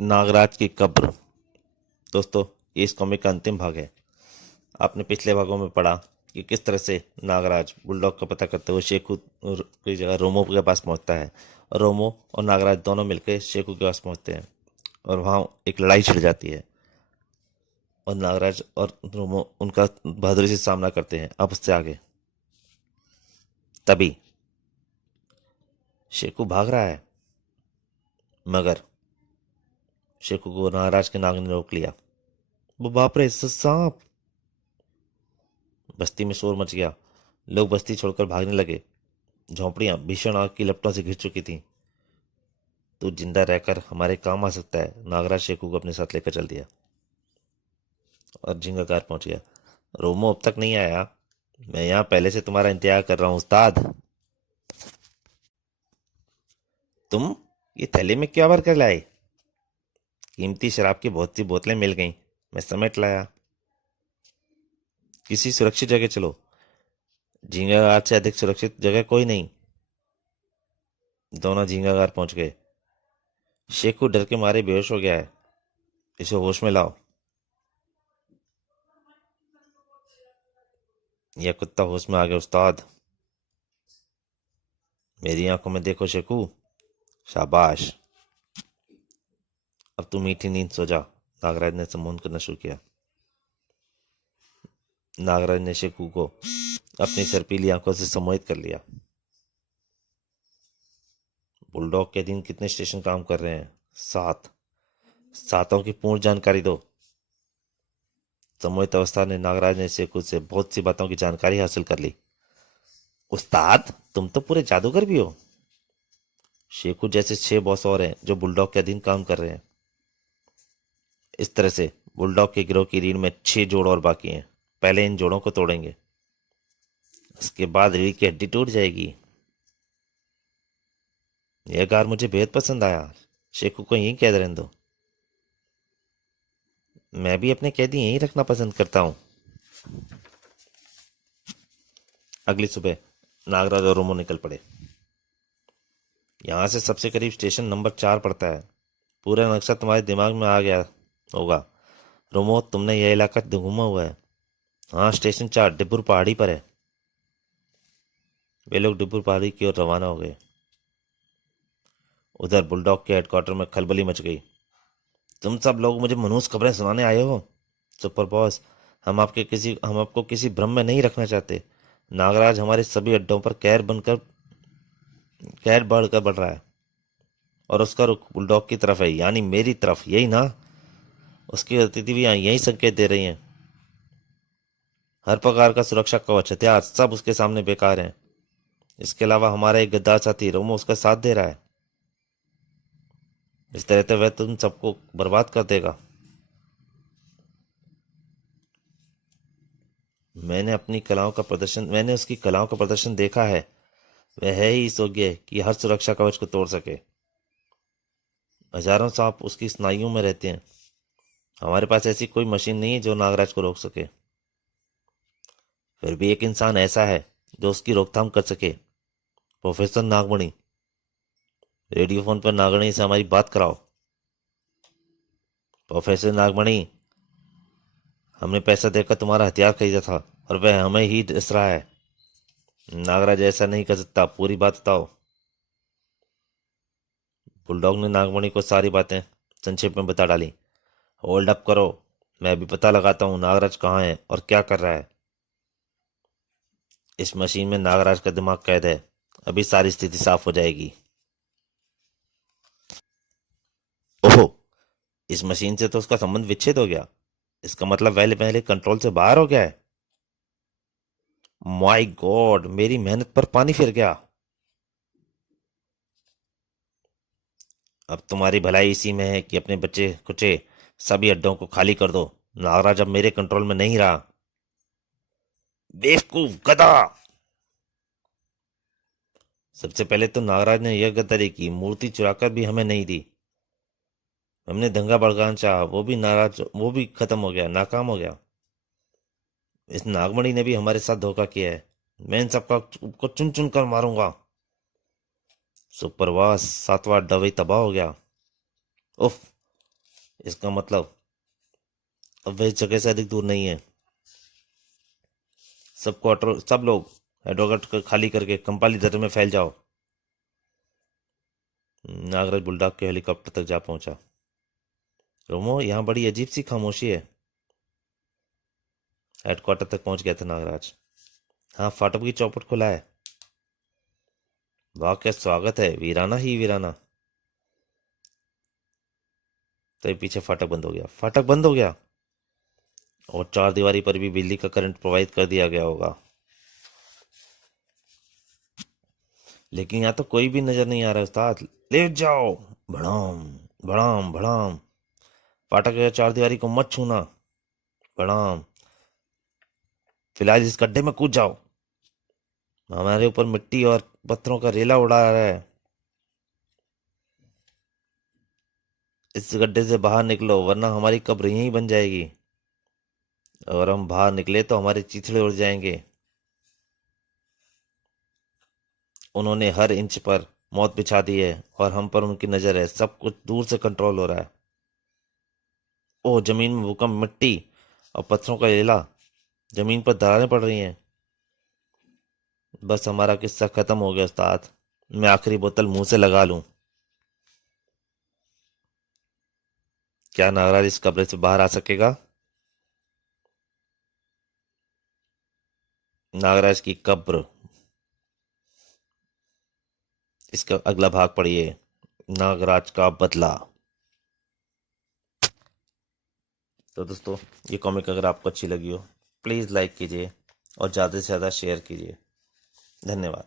नागराज की कब्र। दोस्तों, ये इस कॉमिक का अंतिम भाग है। आपने पिछले भागों में पढ़ा कि किस तरह से नागराज बुलडॉग का पता करते हुए शेखू की जगह रोमो के पास पहुंचता है, और रोमो और नागराज दोनों मिलकर शेखू के पास पहुंचते हैं और वहां एक लड़ाई छिड़ जाती है। और नागराज और रोमो उनका बहादुरी से सामना करते हैं। अब उससे आगे तभी शेखू भाग रहा है, मगर शेखू को नागराज के नाग ने रोक लिया। वो बाप रे, सांप! बस्ती में शोर मच गया। लोग बस्ती छोड़कर भागने लगे। झोंपड़ियां भीषण आग की लपटों से घिर चुकी थीं। तू जिंदा रहकर हमारे काम आ सकता है, नागराज शेखू को अपने साथ लेकर चल दिया और झिंगाकार पहुंच गया। रोमो अब तक नहीं आया। मैं यहाँ पहले से तुम्हारा इंतजार कर रहा हूँ उस्ताद। तुम ये थैले में क्या भर कर लाए? कीमती शराब की बहुत सी बोतलें मिल गईं, मैं समेट लाया। किसी सुरक्षित जगह चलो। झींगाघाट से अधिक सुरक्षित जगह कोई नहीं। दोनों झींगाघाट पहुंच गए। शेखू डर के मारे बेहोश हो गया है। इसे होश में लाओ। यह कुत्ता होश में आ गया उस्ताद। मेरी आंखों में देखो शेखू। शाबाश। अब तू मीठी नींद सो जा। नागराज ने सम्मोहन करना शुरू किया। नागराज ने शेखू को अपनी सर्पीली आंखों से सम्मोहित कर लिया। बुलडॉग के दिन कितने स्टेशन काम कर रहे हैं? 7। सातों की पूर्ण जानकारी दो। सम्मोहित अवस्था ने नागराज ने शेखू से बहुत सी बातों की जानकारी हासिल कर ली। उस्ताद, तुम तो पूरे जादूगर भी हो। शेखू जैसे 6 बॉस और हैं जो बुलडॉग के अधीन काम कर रहे हैं। इस तरह से बुलडॉग के गिरोह की रीढ़ में 6 जोड़ और बाकी हैं। पहले इन जोड़ों को तोड़ेंगे, उसके बाद रीढ़ की हड्डी टूट जाएगी। यह गार मुझे बेहद पसंद आया। शेखू को यहीं कैद रहने दो। मैं भी अपने कैदी यहीं रखना पसंद करता हूँ। अगली सुबह नागराज और रोमो निकल पड़े। यहाँ से सबसे करीब स्टेशन नंबर 4 पड़ता है। पूरा नक्शा तुम्हारे दिमाग में आ गया होगा। रोमो, तुमने यह इलाका घूमा हुआ है। हाँ, स्टेशन 4 डिब्रूर पहाड़ी पर है। वे लोग डिब्रूर पहाड़ी की ओर रवाना हो गए। उधर बुलडॉग के हेडक्वार्टर में खलबली मच गई। तुम सब लोग मुझे मनहूस खबरें सुनाने आए हो? सुपर बॉस, हम आपको किसी भ्रम में नहीं रखना चाहते। नागराज हमारे सभी अड्डों पर कहर बढ़कर बढ़ रहा है, और उसका रुख बुलडॉग की तरफ है, यानी मेरी तरफ। यही ना? उसकी गतिविधियां यही संकेत दे रही हैं। हर प्रकार का सुरक्षा कवच, हथियार सब उसके सामने बेकार हैं। इसके अलावा हमारा एक गद्दार साथी रोमो उसका साथ दे रहा है। इस तरह तो वह तुम सबको बर्बाद कर देगा। मैंने उसकी कलाओं का प्रदर्शन देखा है। वह है ही इस योग्य कि हर सुरक्षा कवच को तोड़ सके। हजारों सांप उसकी स्नायुओं में रहते हैं। हमारे पास ऐसी कोई मशीन नहीं है जो नागराज को रोक सके। फिर भी एक इंसान ऐसा है जो उसकी रोकथाम कर सके। प्रोफेसर नागमणि। रेडियो फोन पर नागमणि से हमारी बात कराओ। प्रोफेसर नागमणि, हमने पैसा देकर तुम्हारा हथियार खरीदा था, और वह हमें ही डस रहा है। नागराज ऐसा नहीं कर सकता, पूरी बात बताओ। बुलडॉग ने नागमणि को सारी बातें संक्षेप में बता डाली। होल्ड अप करो, मैं अभी पता लगाता हूँ नागराज कहाँ है और क्या कर रहा है। इस मशीन में नागराज का दिमाग कैद है। अभी सारी स्थिति साफ हो जाएगी। ओहो, इस मशीन से तो उसका संबंध विच्छेद हो गया। इसका मतलब पहले पहले कंट्रोल से बाहर हो गया है। माय गॉड, मेरी मेहनत पर पानी फिर गया। अब तुम्हारी भलाई इसी में है कि अपने बच्चे कुचे सभी अड्डों को खाली कर दो। नागराज अब मेरे कंट्रोल में नहीं रहा। बेवकूफ गधा! सबसे पहले तो नागराज ने यह गद्दारी की, मूर्ति चुराकर भी हमें नहीं दी। हमने दंगा भड़काना चाहा, वो भी खत्म हो गया, नाकाम हो गया। इस नागमणि ने भी हमारे साथ धोखा किया है। मैं इन सबका को चुन चुन कर मारूंगा। सुप्रवास, 7वां अड्डा वही तबाह हो गया। उफ! इसका मतलब अब वह इस जगह से अधिक दूर नहीं है। सब लोग हेडक्वार्टर खाली करके कंपाली दर्रे में फैल जाओ। नागराज बुलडॉग के हेलीकॉप्टर तक जा पहुंचा। रोमो, यहाँ बड़ी अजीब सी खामोशी है। हेडक्वार्टर तक पहुंच गया था नागराज। हाँ, फाटक की चौपट खुला है। वाह, क्या स्वागत है, वीराना ही वीराना। तभी पीछे फाटक बंद हो गया। फाटक बंद हो गया और चार दीवारी पर भी बिजली का करंट प्रोवाइड कर दिया गया होगा, लेकिन यहाँ तो कोई भी नजर नहीं आ रहा। उस्ताद, ले जाओ। भड़ाम भड़ाम भड़ाम। फाटक के चार दीवारी को मत छूना। भड़ाम। फिलहाल इस गड्ढे में कूद जाओ। हमारे ऊपर मिट्टी और पत्थरों का रेला उड़ा रहा है। इस गड्ढे से बाहर निकलो, वरना हमारी कब्र यहीं बन जाएगी। और हम बाहर निकले तो हमारे चिथड़े उड़ जाएंगे। उन्होंने हर इंच पर मौत बिछा दी है और हम पर उनकी नजर है। सब कुछ दूर से कंट्रोल हो रहा है। ओह, जमीन में भूकंप, मिट्टी और पत्थरों का रेला। जमीन पर दरारें पड़ रही हैं। बस हमारा किस्सा खत्म हो गया उस्ताद। मैं आखिरी बोतल मुंह से लगा लूं। क्या नागराज इस कब्र से बाहर आ सकेगा? नागराज की कब्र, इसका अगला भाग पढ़िए, नागराज का बदला। तो दोस्तों, ये कॉमिक अगर आपको अच्छी लगी हो, प्लीज़ लाइक कीजिए और ज़्यादा से ज़्यादा शेयर कीजिए। धन्यवाद।